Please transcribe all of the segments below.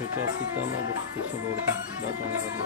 Kita na bukti sa loob. Dato na ka.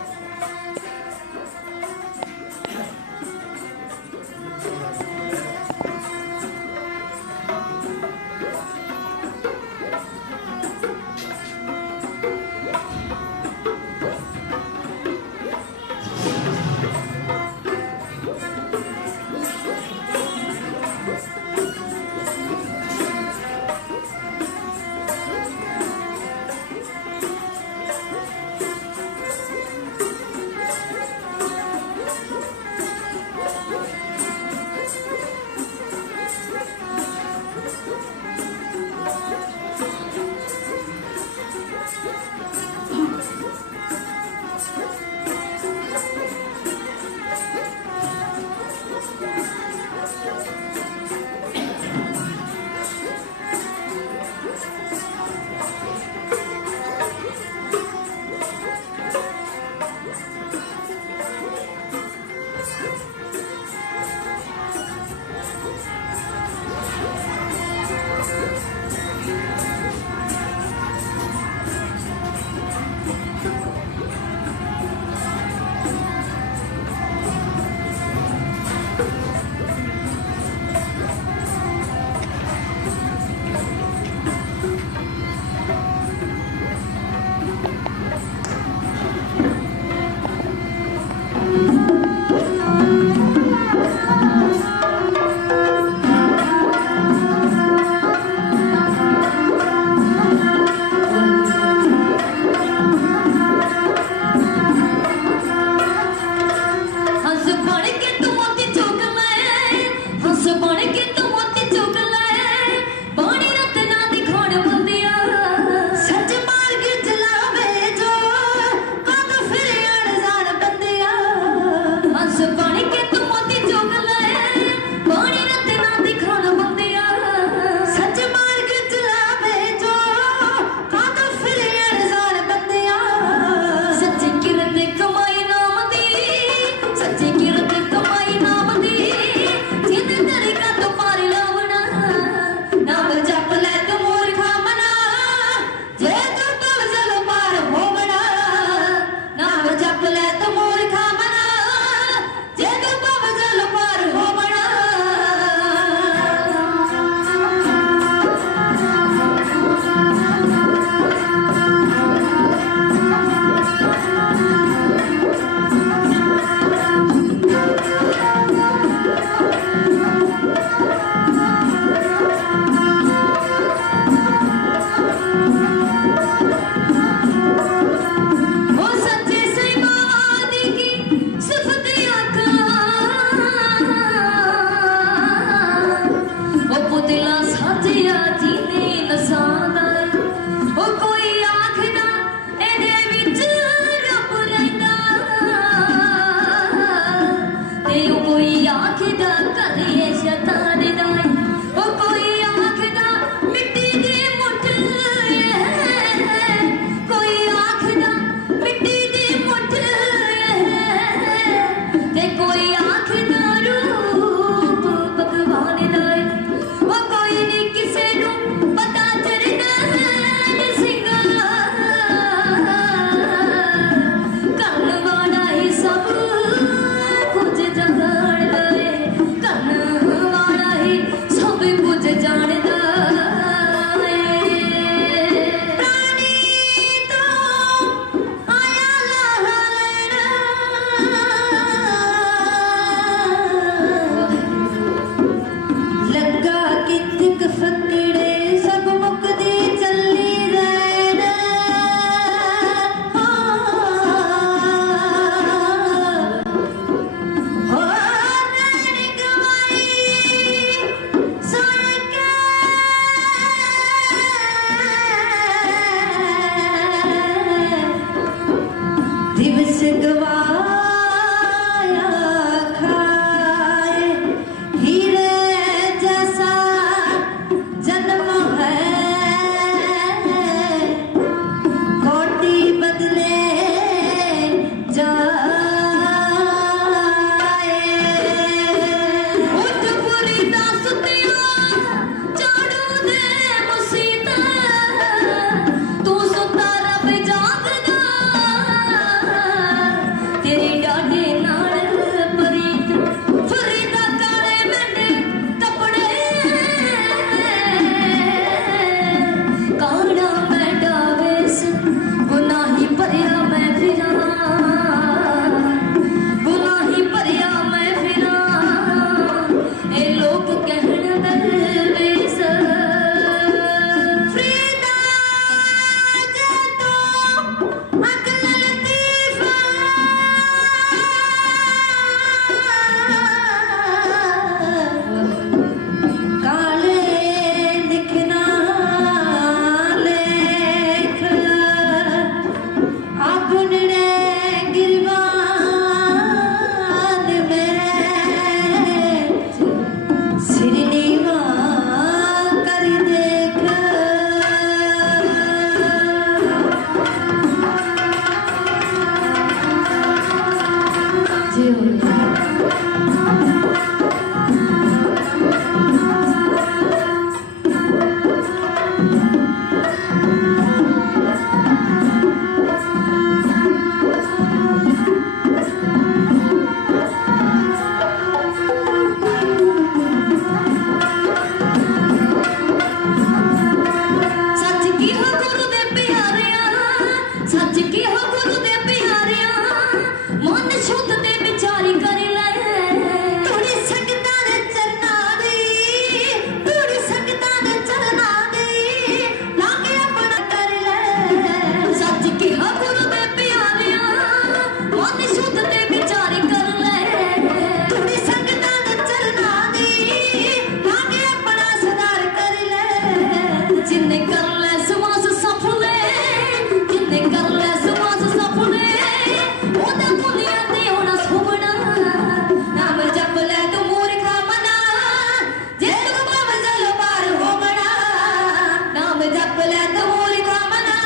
ਬਲੈਤ ਮੂਲ ਕਾਮਨਾ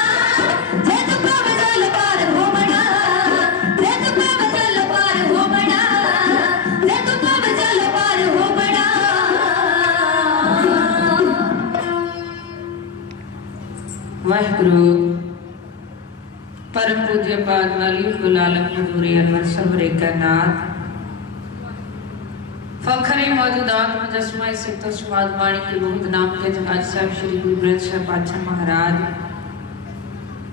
ਜੇ ਤੂੰ ਭਾਵੇਂ ਜਲ ਪਾਰ ਹੋਵਣਾ ਜੇ ਤੂੰ ਭਾਵੇਂ ਜਲ ਪਾਰ ਹੋਵਣਾ ਜੇ ਤੂੰ ਭਾਵੇਂ ਜਲ ਪਾਰ ਹੋਵਣਾ वाहिगुरु परम पूज्य पाद वाली गुलालम हजूरी अनवर सबरे का नाथ फखरे मौजूदात मुजस्मा सिद्धो स्वाद वाणी के बहुत नाम के जहाज साहब श्री गुरु ग्रंथ साहब पातशाह महाराज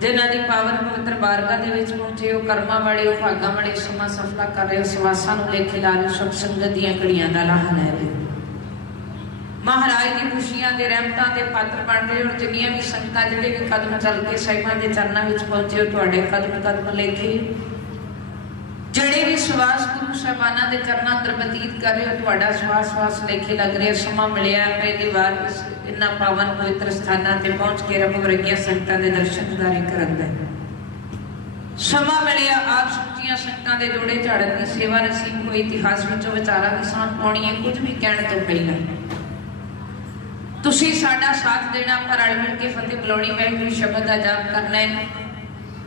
जिन्हां दी पावन पवित्र बारगाह दे विच पहुंचे हो कर्मा वाले हो भागा वाले समा सफला कर रहे हो सवासां नूं लेखे ला रहे हो सब संगत दीआं घड़ियां दा लाहा ले रहे हो महाराज की खुशियां दे रहमतां दे पात्र बन रहे और जिन्नियां भी संगतां जिहड़े भी कदम चल के साहिबां दे चरनां विच पहुंचे हो तुहाडे कदम कदम लेके जिहड़े भी सवास गुरु साहिबानां दे चरनां अंदर बतीत कर रहे हो तुहाडा सवास सवास लेके लग रहे समा मिलिया पहली बार इन्हां पावन पवित्र स्थानां ते पहुंच के रब वर्गियां संगतां दे दर्शन दिदारे करन दा समा मिलिया आप सच्चियां संगतां दे जोड़े झाड़न दी सेवा नसीब होई इतिहास विचों विचारां दी सांस पाउणी है कुछ भी कहण तों पहिलां तुसी साडा साथ देना पर रल मिल के फतेह बुलाउणी वाहिगुरू शब्द दा जाप करना है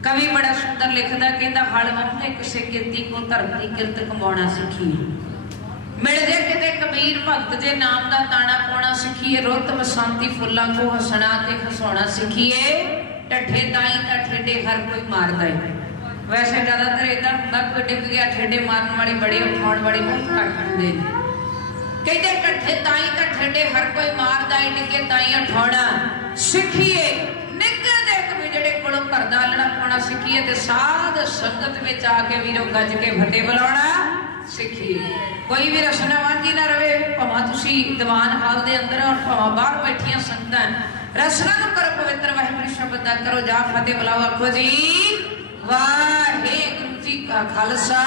कवि बड़ा सुंदर लिखदा कहंदा हल वंदे किसे कीर्ति को धर्म दी किरत कमाउणा सिखीए मिल जे किते कबीर भगत जे नाम दा ताना पाउणा सिखीए रुत बसंती फुल्लां को हसना ते हसाउणा सिखीए ढठे ताई ता ठेडे हर कोई मारदा है वैसे ज्यादातर इदां हुंदा कोई डिग गया ठेडे मारन वाले बड़े उठाउण वाले बहुत घट हुंदे ने कहते कट्ठे ताई का ठेडे हर कोई मारदा है निके ताई उठाउणा सिखिए निके दे कभी जेड़े कोलों घर दा लड़ा पाउणा सिखिए ते साध संगत विच आके वीरो गज के फतेह बुलाउणा सिखिए कोई भी रसना वांझी ना रवे भावां तुसी दीवान हाल दे अंदर और भावां बाहर बैठियां संगतां रसना नूं करो पवित्र वाहिगुरू शब्द दा करो जा फतेह बुलाओ आखो जी वाहिगुरू जी का खालसा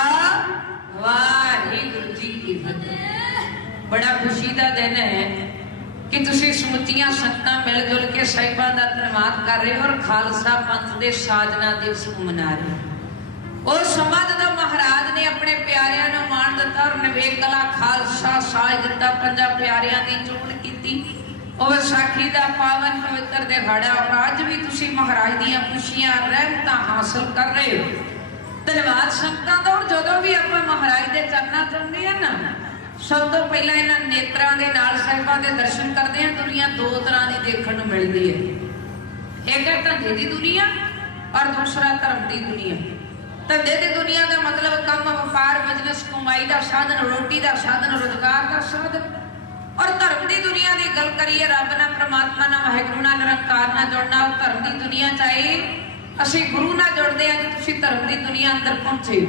वाहिगुरू जी की फतेह बड़ा खुशी का दिन है कि तुसी समुचियां संगतां मिल जुल के साहिबां दा धन्नवाद कर रहे हो और खालसा पंथ दे साधना दिवस मना रहे हो और समा जदों महाराज ने अपने प्यारियां नूं मान दिता और नवेकला खालसा साज दिता पंजा प्यारियां दी चोण कीती और विसाखी दा पावन पवित्र दिहाड़ा और अज भी तुसी महाराज दीयां खुशियां रहमतां हासिल कर रहे हो धन्नवाद संगतां दा और जदों भी आपां महाराज दे चरनां च आउंदे आ ना सब तो पहला इन्हां नेत्रां दे नाल साहिबां दे दर्शन करते हैं दुनिया दो तरह की देखने को मिलती है एक है धंधे की दुनिया और दूसरा धर्म की दुनिया धंधे की दुनिया का मतलब काम व्यापार बिजनेस कमाई का साधन रोटी का साधन रोजगार का साधन और धर्म की दुनिया की गल करिए रब ना परमात्मा ना वाहिगुरू ना निरंकार ना जुड़ना और धर्म की दुनिया चाहिए असीं गुरु ना जुड़ते हैं तो धर्म की दुनिया अंदर पहुंचे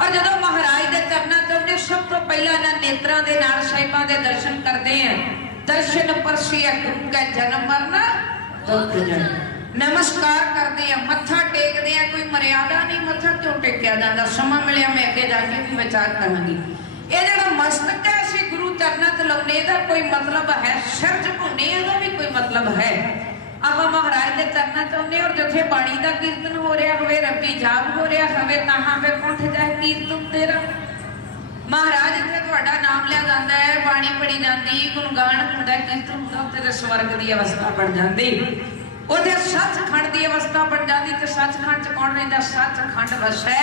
और जब महाराज के चरना चौने सब तो पहला इन्हां नेत्रां दे नाल साहिबां दे दर्शन करते हैं दर्शन परसिया गुरु का जन्म मरना दुख जाए नमस्कार करते हैं मत्था टेकते हैं कोई मर्यादा नहीं मत्था क्यों टेकिया जाता समा मिलिया मैं अगे जाके भी विचार करांगी ये जो मस्तक है असीं गुरु चरना च लाउने इहदा कोई मतलब है सिर झुकाउने इहदा भी कोई मतलब है आप महाराज के चरना चाहते और जिथे बाणी का कीर्तन हो रहा हो रब्बी जाप हो रहा हो तहां पे उठ जाए कीर्तन तेरा महाराज जिथे तुहाडा नाम लिया जाता है बाणी पढ़ी जाती गुणगान होंदा कीर्तन होंदा उत्थे स्वर्ग की अवस्था बन जाती उथे सचखंड की अवस्था बन जाती ते सचखंड च कौन रहिंदा सचखंड वसै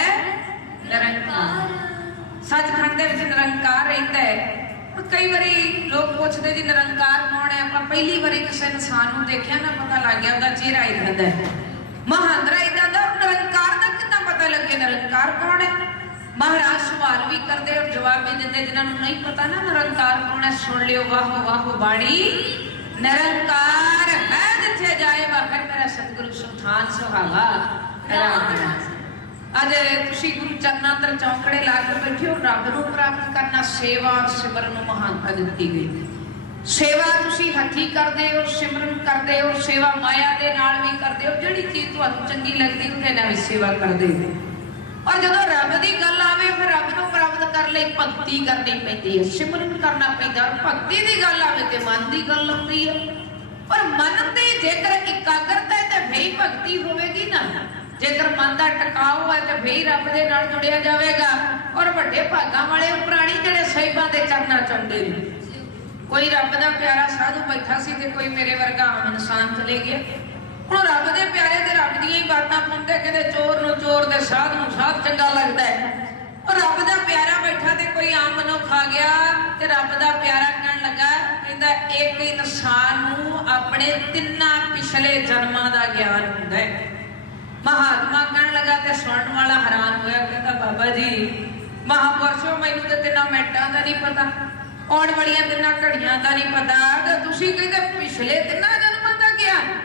निरंकार सचखंड दे विच निरंकार रहिंदा है कई बारी लोग पूछते जी निरंकार कौन है आप पहली बारी किसी इंसान को देखा ना पता लग गया उसका चेहरा इदा है महांदरा इदा का निरंकार का कितना पता लगे निरंकार कौन है महाराज सवाल भी करते और जवाब भी देते जिन्होंने नहीं पता ना निरंकार कौन है सुन लियो वाहो वाहो बाणी निरंकार है जिथे जाए वह मेरा सतगुरु सुल्तान सुहावा अज तुसी गुरु चरना अंदर चौंकड़े ला के बैठे हो रब नूं प्राप्त करना सेवा और सिमरन नूं महानता दित्ती गई सेवा तुसी हथी करदे हो सिमरन करदे हो सेवा माया दे नाल भी करदे हो जिहड़ी चीज तुहानूं चंगी लगदी उहदे नाल भी सेवा करदे हो और जदों रब दी गल आवे फिर रब नूं प्राप्त कर लई भगती करनी पैंदी है सिमरन करना पैंदा और भगती दी गल आवे ते मन दी गल आउंदी है और मन ते जेकर एकाग्रता है ते फिर भगती होवेगी ना जेकर मन का टकाव है तो फिर रब के नाल जुड़िया जाएगा और बड़े भागा वाले प्राणी जिहड़े साहिबां दे चरना चाहुंदे ने कोई रब का प्यारा साधु बैठा सी ते कोई मेरे वर्गा आम इंसान चले गया किते चोर नूं चोर ते साध नूं साध चंगा लगदा है। और रब दा प्यारा बैठा ते कोई आम मनुख आ गया ते रब दा प्यारा कहण लगा कहंदा एक इंसान नूं अपने तिन्ना पिछले जन्मां दा ज्ञान हुंदा है। महात्मा कहण लगा ते सुणन वाला हैरान होया कहंदा बाबा जी महापुरुषों मैनूं ते तिन्ना मिंटां दा नहीं पता आउण वालियां तिन्ना घड़ियां दा नहीं पता ते तुसीं कहंदे पिछले तिन्ना जन्मां दा ज्ञान।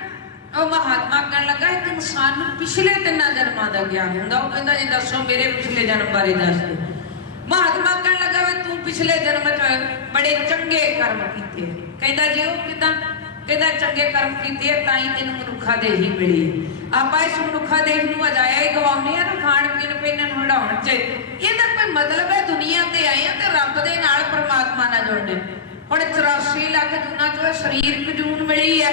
ਉਹ महात्मा कहन लगा एक इंसान ਨੂੰ ਪਿਛਲੇ ਤਿੰਨਾਂ ਜਨਮਾਂ ਦਾ ਗਿਆਨ ਹੁੰਦਾ। ਉਹ ਕਹਿੰਦਾ ਜੀ ਦੱਸੋ ਮੇਰੇ ਪਿਛਲੇ ਜਨਮ ਬਾਰੇ ਦੱਸ ਦਿਓ। महात्मा कहन लगा वे तू पिछले जन्म च बड़े चंगे कर्म कीते। कहंदा जी ਉਹ ਕਿਦਾਂ? कहंदा चंगे कर्म कीते ਤਾਂ ਹੀ ਤੈਨੂੰ ਮਨੁੱਖਾ ਦੇਹੀ ਮਿਲੀ। ਆਪਾਂ ਇਸ ਮਨੁੱਖਾ ਦੇਹ ਨੂੰ ਅਜਾਇਆ ਹੀ ਗਵਾਉਂਦੇ ਆ ਨਾ ਖਾਣ ਪੀਣ ਪਹਿਨਣ ਹੰਡਾਉਣ ਚ। ਇਹਦਾ ਕੋਈ ਮਤਲਬ ਹੈ ਦੁਨੀਆ ਤੇ ਆਏ ਆ ਤੇ ਰੱਬ ਦੇ ਨਾਲ ਪਰਮਾਤਮਾ ਨਾਲ ਜੁੜਨੇ। ਹੁਣ 84 ਲੱਖ ਜੂਨਾਂ ਚੋਂ ਸਰੀਰਕ ਜੂਨ ਮਿਲੀ ਹੈ।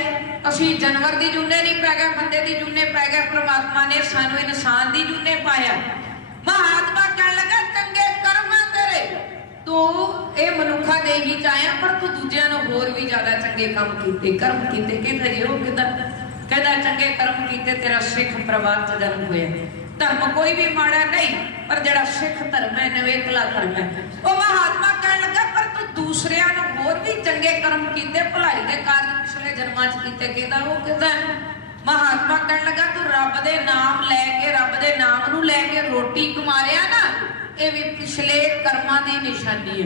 ਅਸੀਂ ਜਾਨਵਰ ਦੀ ਜੂਨੇ ਨਹੀਂ ਪੈ ਗਏ ਬੰਦੇ ਦੀ ਜੂਨੇ ਪੈ ਗਏ। परमात्मा ने सानू इंसान दी जूने पाया। महात्मा कहन लगा चंगे कर्म तेरे तू ये मनुखा दे ही चाया पर तू दूजिया नूं होर भी ज्यादा चंगे काम कीते कर्म कीते। कहंदा जी ओह किदां? कहंदा चंगे कर्म कीते तेरा सिख परिवार च जन्म होया। धर्म कोई भी माड़ा नहीं पर जेड़ा सिख धर्म है नवेकला धर्म है। वो महात्मा कहन लगा पर तू दूसरिया नूं होर भी चंगे कर्म कीते भलाई दे कार्य पिछले जन्मां च कीते। कहंदा ओह किदां? महात्मा कहन लगा तू रब दे नाम लैके रब दे नाम नूं लैके रोटी कमा रिया ना ये भी पिछले कर्मां दी निशानी है।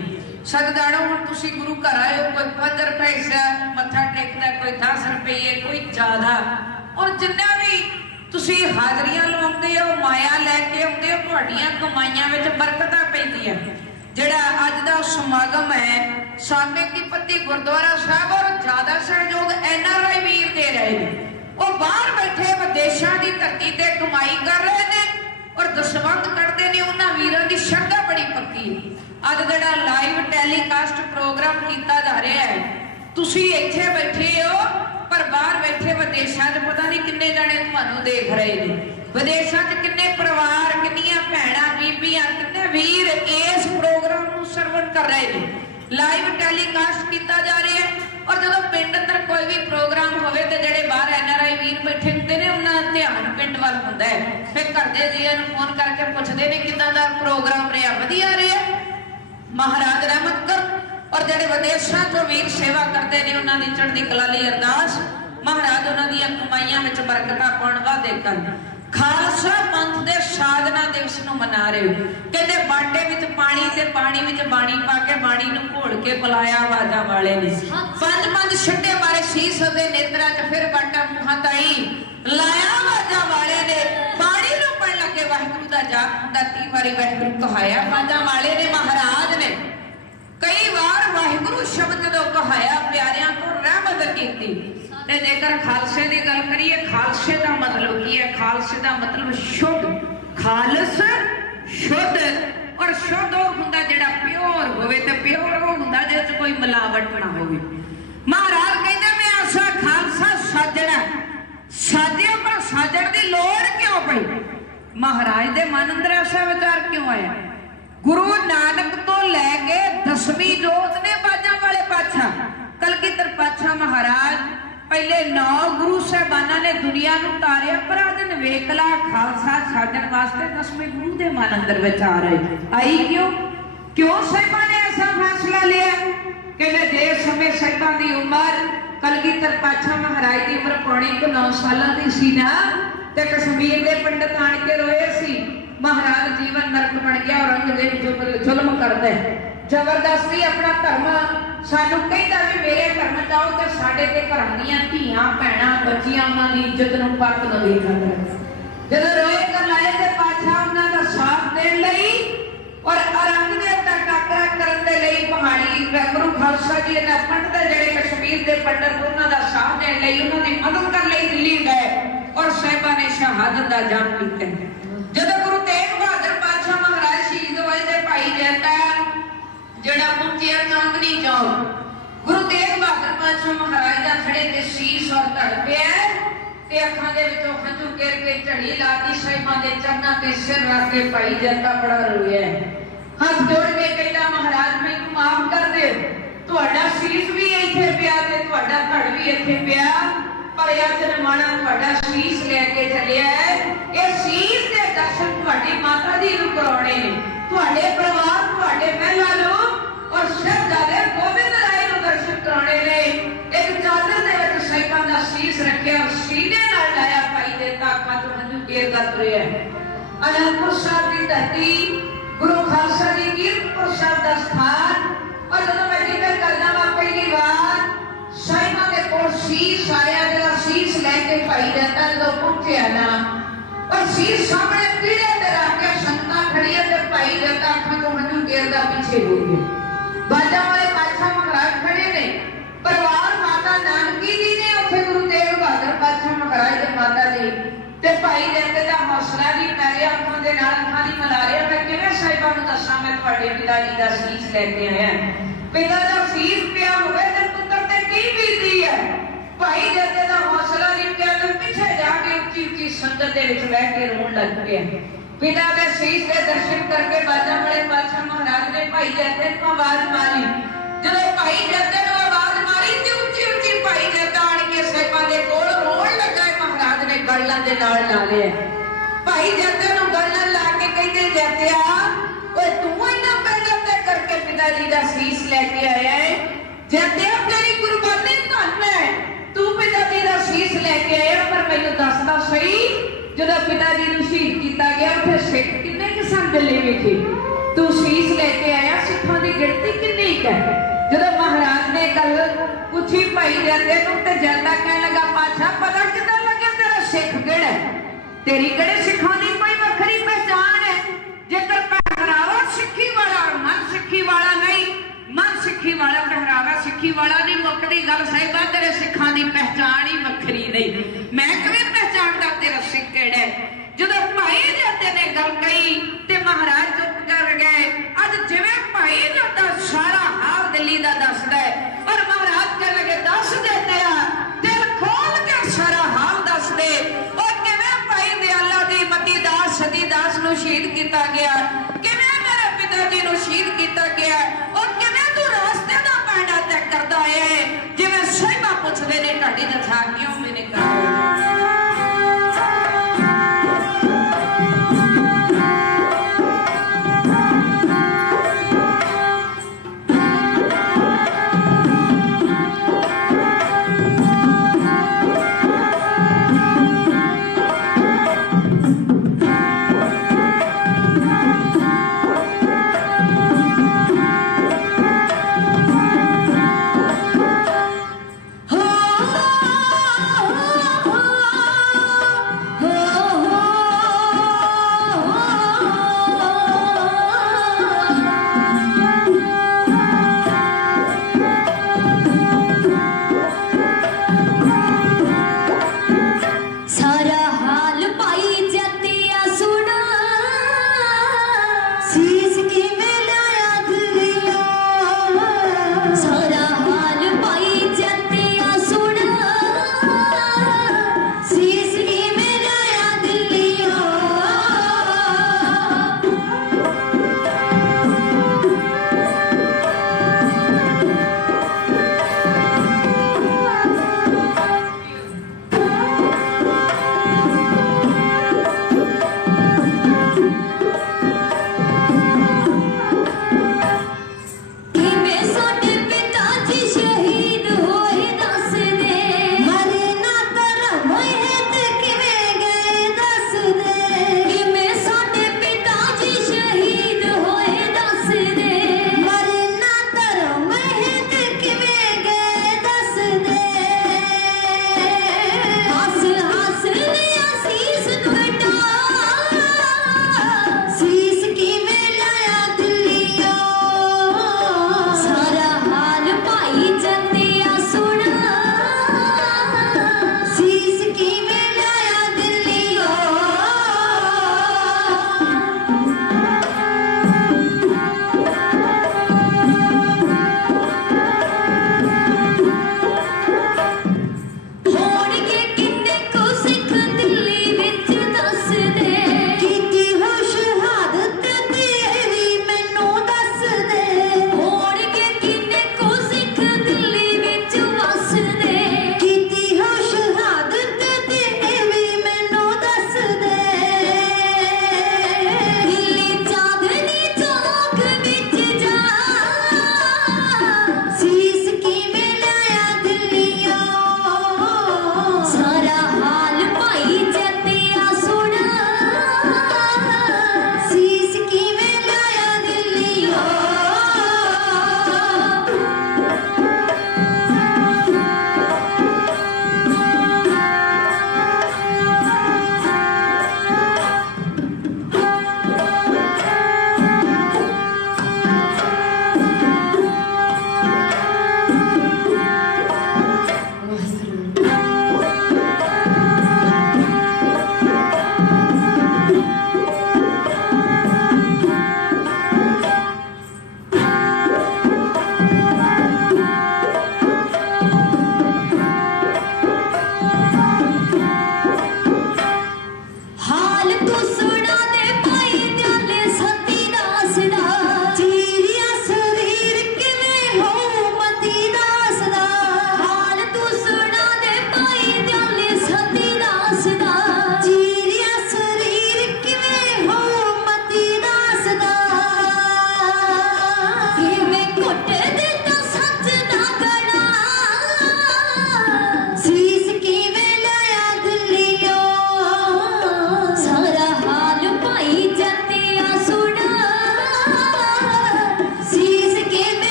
सतदाड़ो हुण तुसीं गुरु घर आए हो कोई 5 रुपए हिस्सा मत्था टेकदा कोई 10 रुपये कोई ज्यादा और जिन्ना भी तुसीं हाजरियां लवाउंदे हो माया लैके आउंदे हो तुहाडीਆਂ कमाईਆਂ विच बरकतां पैंदियां। जिहड़ा अज दा समागम है सामे की पत्ती गुरुद्वारा साहब और ज्यादा सहयोग NRI वीर दे रहे हैं। वो बाहर बैठे विदेशों की धरती ते कमाई कर रहे हैं और दसवंध करते हैं। उन्होंने वीरों की श्रद्धा बड़ी पक्की है। अज जड़ा लाइव टैलीकास्ट प्रोग्राम किया जा रहा है तुसी इत्थे बैठे हो पर बाहर बैठे विदेशों च पता नहीं किन्ने जाने तुहानू देख रहे हैं। विदेशों च किन्ने परिवार किन्नियां भैणां बीबियां किन्ने वीर इस प्रोग्राम नूं सरवण कर रहे हैं। लाइव टैलीकास्ट किया जा रहा है और जो पिंड अंदर कोई भी प्रोग्राम होवे ते जेड़े बाहर NRI वीर बैठे होंदे ने उन्हां दा ध्यान पिंड वाल हुंदा है। फिर घर दे जीआं नूं फोन करके पुछदे ने किदां दा प्रोग्राम रहा वधिया रहा महाराज रहमत कर। और जेड़े विदेशां चों वीर सेवा करते ने उन्हां दी चढ़दी कला लई अरदास महाराज उन्हां दीआं कमाईआं विच बरकतां पाउण वादे करन। खालसा पंथ दे साधना दिवस नूं मना रहे हो। कहते बाटे विच पानी ते पानी विच बाणी पा के बाणी नूं घोल के पिलाया आवाज़ां वाले ने। 5 छड्डे मारे शीस दे नेत्रां च फिर बाटा मूहां ताईं लाया आवाज़ां वाले ने। पानी नूं पढ़न लगे वाहिगुरू दा जाप हुंदा 30 वारी वाहिगुरू कहाया आवाज़ां वाले ने महाराज ने कई बार वाहिगुरू शब्द जदों कहाया प्यारियां को रहमत कीती। ते जेकर खालसे की गल करिए खालसे का मतलब की है? खालसे का मतलब शुद्ध खालस शुद्ध और शुद्ध वो हुंदा जेड़ा प्योर होवे ते प्योर वो हुंदा जिहदे च कोई मिलावट ना होवे। महाराज कहंदे मैं ऐसा खालसा साजणा साजे पर साजण दी लोड़ क्यों पई? महाराज दे मन अंदर ऐसा विचार क्यों आया? गुरु नानक तो लैके 10वीं जोत ने बाजां वाले पातशाह कलगीधर पातशाह महाराज पहले 9 गुरु साहबाना ने दुनिया नूं तारिया पर अज नवेकला खालसा छाड़न वास्ते 10वें गुरु दे मन अंदर विचार रहे आई क्यों? क्यों साहिबा ने ऐसा फैसला लिया? कहते जिस समय साहिबा की उम्र कलगीधर पातशाह महाराज की उम्र पौनी 9 साल की सी ना ते कश्मीर के पंडित आण के रोए सी महाराज जीवन नरक बन गया और औरंगजेब जुल्म करता है जबरदस्ती अपना धर्म सानू कहता भी मेरे धर्म जाओ तो साडे ते घर दीआं धीआं भैणां बच्चियां उन्हां दी इज्जत नूं पत ना देखा कर। जदों रोए कर लाए ते पातशाह उन्हां दा साथ देण लई और औरंगजेब दा टाकरा करन दे लई पहाड़ी गुरु खालसा जी ने पंडित जेड़े कश्मीर दे पंडित उन्हां दा साथ देण लई उन्हां दी मदद करन लई दिल्ली गए और साहिबा ने शहादत दा जाम कीता। जदों गुरु तेग बहादुर पातशाह महाराज शहीद होए ते भाई जैता जड़ा पहुंचिया चांदनी चौक गुरु तेग बहादुर पातशाह महाराज दा खड़े ते शीश और धड़ पिया ते अखां दे विचों हंझू गिर के झड़ी लाती साहिबां दे चरणां ते सिर रख के भाई जैता बड़ा रोया हाथ जोड़ के कहता महाराज मैनूं माफ कर दे तुहाडा शीश भी इत्थे पिया ते तुहाडा धड़ भी इत्थे पिया पर अज नमाणा तुहाडा शीश लैके चलिया है ये शीश हीर कराने ने तुहाडे परिवार तुहाडे महला नु और शहजादे गोबिंद राय नु दर्शन कराने ने एक चादर दे विच साहिबां दा शीश रखिया और सीने नाल लाया भाई दे ताका तो हंजू केर कर तुरे है अनंदपुर साहिब दी धरती गुरु खालसा जी कीरतपुर साहिब दा स्थान और जदों मैं जिक्र करदा वा पहली बार साहिबां दे कोल शीश आया जेड़ा शीश लेके भाई जता जदों पहुंचया ना और शीश सामने पीढ़े ते रख के संगतां खड़ियां ते भाई जता अखां तो हंजू केरदा पीछे हो गया बाजा वाले पातशाह महाराज खड़े ने परिवार माता नानकी जी ने उथे गुरु तेग बहादुर पातशाह महाराज दे माता जी ते भाई जते दा हौसला भी पैरिया अखां दे नाल अखां दी मिला रिया मैं किवें साहिबां नूं दस्सां मैं तुहाडे पिता जी दा शीश लेके आया पिता दा शीश पिया होवे ते पुੱਤਰ ते की बीती है भाई जते दा हौसला नहीं पिया ते पिछे जाके उच्ची उच्ची संगत दे विच बैठ के रोण लग पिया पिता दे शीश दे दर्शन करके बाजा वाले पातशाह महाराज ने भाई जते नूं आवाज मारी जदों भाई जते नूं आवाज मारी ते उच्ची उच्ची भाई जता आण के साहिबां दे कोल रोण लगा महाराज ने गल्लां दे नाल ला लिया भाई जते नूं गल्लां ला के कहंदे जतिया ओए तू इन्ना पैदल ते करके पिता जी दा शीश लेके आया है जतिया तेरी कुर्बानी धन है तू पिता जी दा शीश लेके आया पर मैनूं दसदा सही जदों पिता जी नूं शहीद कीता गया उत्थे सिख किन्ने कि सन दिल्ली विखे तू शीश लेके आया सिखां दी गिणती किन्नी है जदों महाराज ने गल पूछी भाई जते नूं ते जता कहण लगा पाछा पता किदां लगे तेरा सिख किहड़ा तेरी किहड़े सिखां दी कोई वखरी पहचान है जेकर पहरावा सिੱਖੀ वाला मन सिੱਖੀ वाला नहीं मन सिੱਖੀ वाला पहरावा सिੱਖੀ वाला नहीं मुकदी गल साहिबा तेरे सिखां दी पहचान ही वखरी नहीं मैं किवें पहचानदा तेरा सिख किहड़ा है जदों भाई जते ने गल कही ते महाराज चुप कर गए अज जिवें भाई जता सारा हाल दिल्ली दा दसदा है और महाराज कह लगे दस दे तेरा दिल खोल के सारा हाल दस दे और किवें भाई दयाला दी मती दास सती दास नूं शहीद कीता गया किवें मेरे पिता जी नूं शहीद कीता गया और किवें तू रास्ते दा पैंडा तय करदा आया है जिवें साहिबा पुछदे ने ढाडी जथा क्यों मैंने कराओ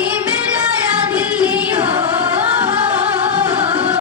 ਨੀ